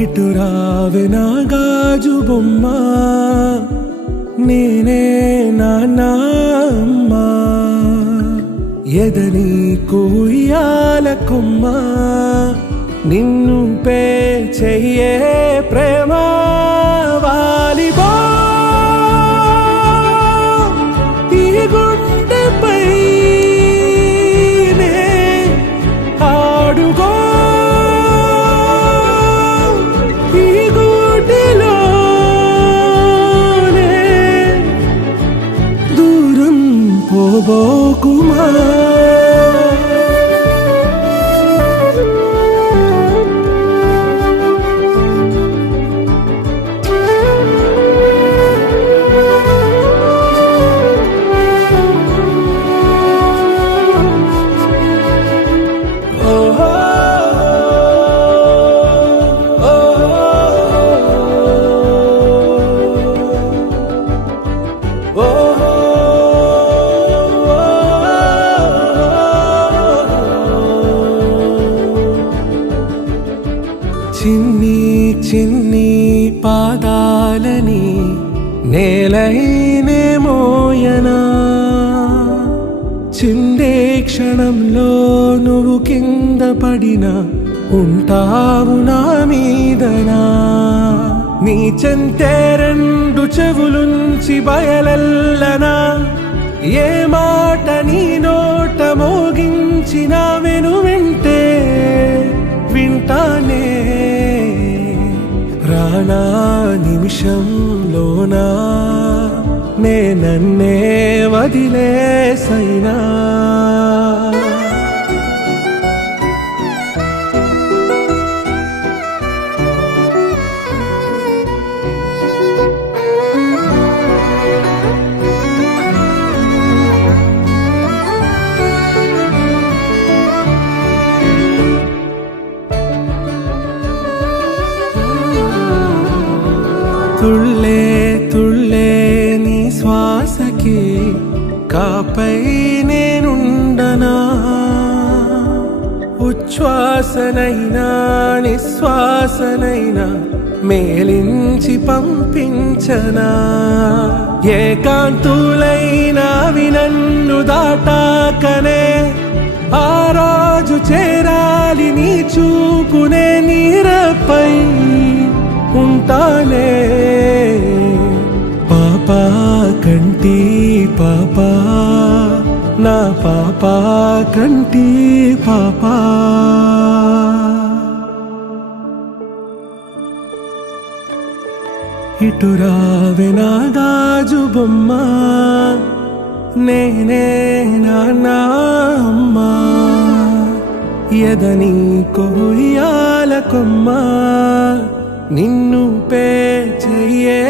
ఇటు రావే నా గాజు బొమ్మ, నేనే నాన్న అమ్మ. ఎదని కుయ్యాల కొమ్మ, నిన్ను పే చెయ్యే ప్రేమ వాలిబో. ఈ గుండెపై నే ఆడుగో, ఈ గుడిలోనే దూరం పోబోకుమా. చిన్ని చిన్ని పాదాలని నేలైనే మోయనా, చిందే క్షణంలో నువ్వు కింద పడినా ఉంటావు నా మీదనా. నీ చెంతే రెండు చెవులుంచి బయలెల్లనా, ఏ మాట నీ నోట మోగించిన వెను వింటే వింటానే. రానా నిమిషంలోనా నే నన్నే వదిలేసైనా. తుళ్ళే తుళ్ళే నీ శ్వాసకి కాపై నేనుండనా, ఉచ్ఛ్వాసనైనా నిశ్వాసనైనా మేలించి పంపించనా. ఏకాంతులైనా నన్ను దాటాకనే ఆ రోజు చేరాలి నీ చూపునే నీరపై ఉంటానే. పాపా కంటి పాపా, నా పాపా కంటి పాపా. ఇటు రావే నా గాజు బొమ్మ, నేనే నాన్న అమ్మ. ఎదని కొయ్యాల కొమ్మ, నిన్ను పే చెయ్యే